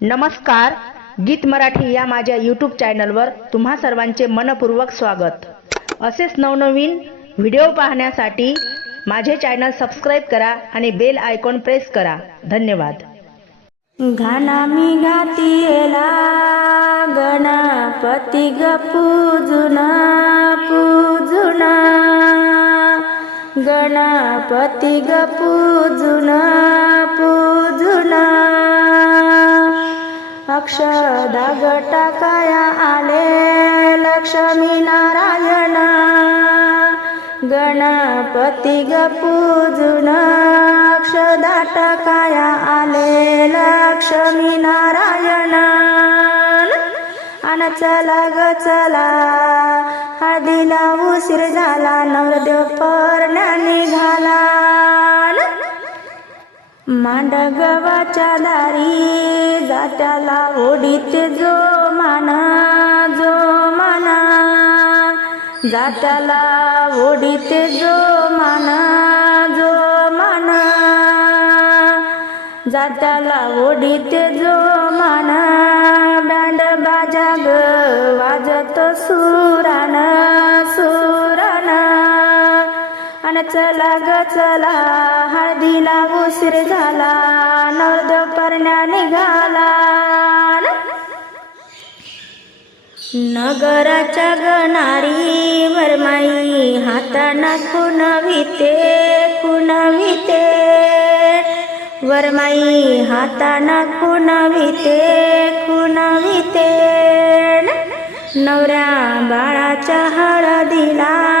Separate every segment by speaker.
Speaker 1: नमस्कार गीत मराठी या माझ्या यूट्यूब चॅनलवर तुम्हा सर्वांचे मनपूर्वक स्वागत. असेच नवनवीन व्हिडिओ पाहण्यासाठी माझे चॅनल सबस्क्राईब करा आणि बेल आयकॉन प्रेस करा. धन्यवाद.
Speaker 2: घाना मी घातिएला गणपती ग पूजुना पूजुना. गणपती ग पूजुना. अक्षदा टाकाया आले लक्ष्मी नारायण. गणपती ग पूजुन अक्षदा टाकाया आले लक्ष्मी नारायण. अन चला ग चला हळदीला उशीर झाला नवरदेव परण्या निघाला. मांडगवाच्या दारी जात्याला ओढीत जो माना जो माना. जात्याला ओढीत जो माना जो माना. जात्याला ओढीत जो माना. बँड बाजा ग वाजत सुराना. चला ग चला. हळदीला उशीर झाला. नर्द परण्या निघाला. नगराच्या गणारी वरमाई हाताना खुनविते खुनविते वरमाई हाताना खुनविते खुनविते नवऱ्या बाळाच्या हळदीला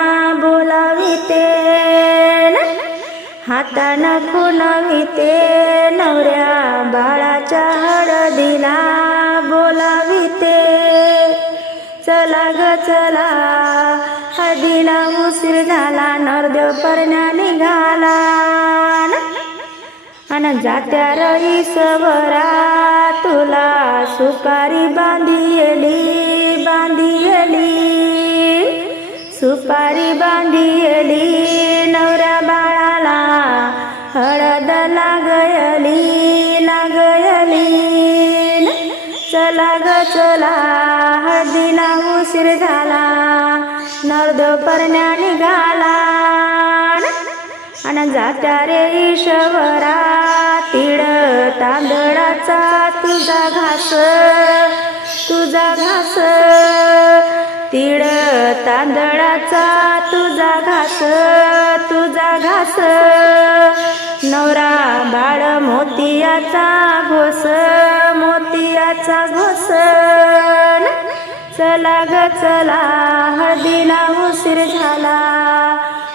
Speaker 2: हातानं कुणविते नवऱ्या बाळाच्या हळदीला बोलाविते. चला ग चला. हळदीला उशीर झाला नरदेव परण्या निघाला. अन जात्या रईसवरा तुला सुपारी बांधियली बांधियली. सुपारी बांधियली नवऱ्या बाळाला हळद लागयली लागयली. चला ग चला हळदीला उशीर झाला नर्द परण्या निघाला. आणि जात्या रे ईश्वरा तिळ तांदळाचा तुझा घास तुझा घास. तिळ घासा तुझा घास तुझा घास. नवरा बाळ मोतियाचा घोस मोतियाचा घोस. चला ग चला हळदीला उशीर झाला.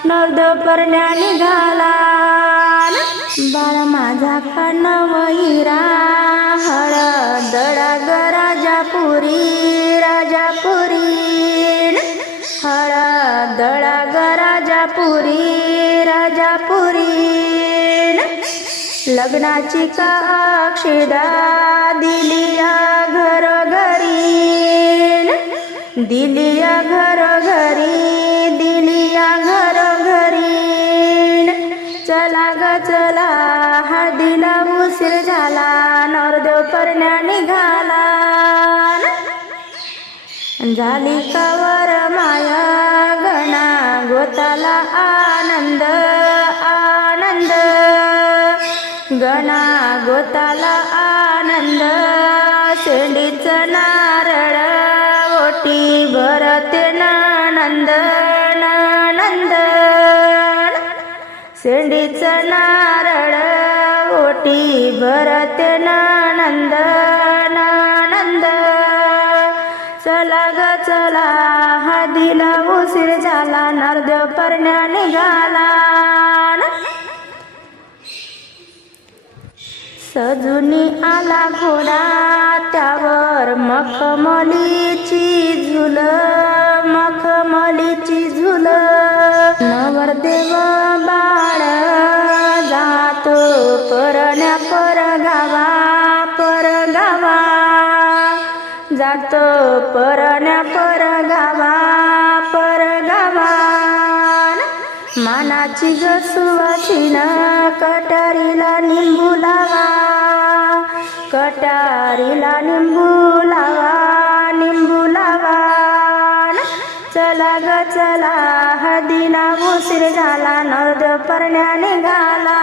Speaker 2: नवद परण्या निघाला. बाळ माझा कन वैरा हळद गराजा राजापुरी. लग्नाची का अक्षदा दिलिया घरोघरी दिलिया घरोघरी दिलिया घरोघरी चला ग चला हळदीला उशीर झाला नवरदेव परण्या निघाला झाली कवर माया गणा गोताला आ गणा गोताला आनंद शेंडीचं नारळ ओटी भरते नानंद नानंद. शेंडीचं नारळ ओटी भरते नानंद. सजुनी आला घोडा त्यावर मखमलीची झुल मखमलीची झुल. नवरदेव बाळ जातो परण्या परगावा परगावा. जातो परण्या पर मानाची ग सुवासिन कटारीला निंबू लावा. कटारीला निंबू लावा निंबू लावा. चला ग चला हदीला उशीर झाला नद परण्या निघाला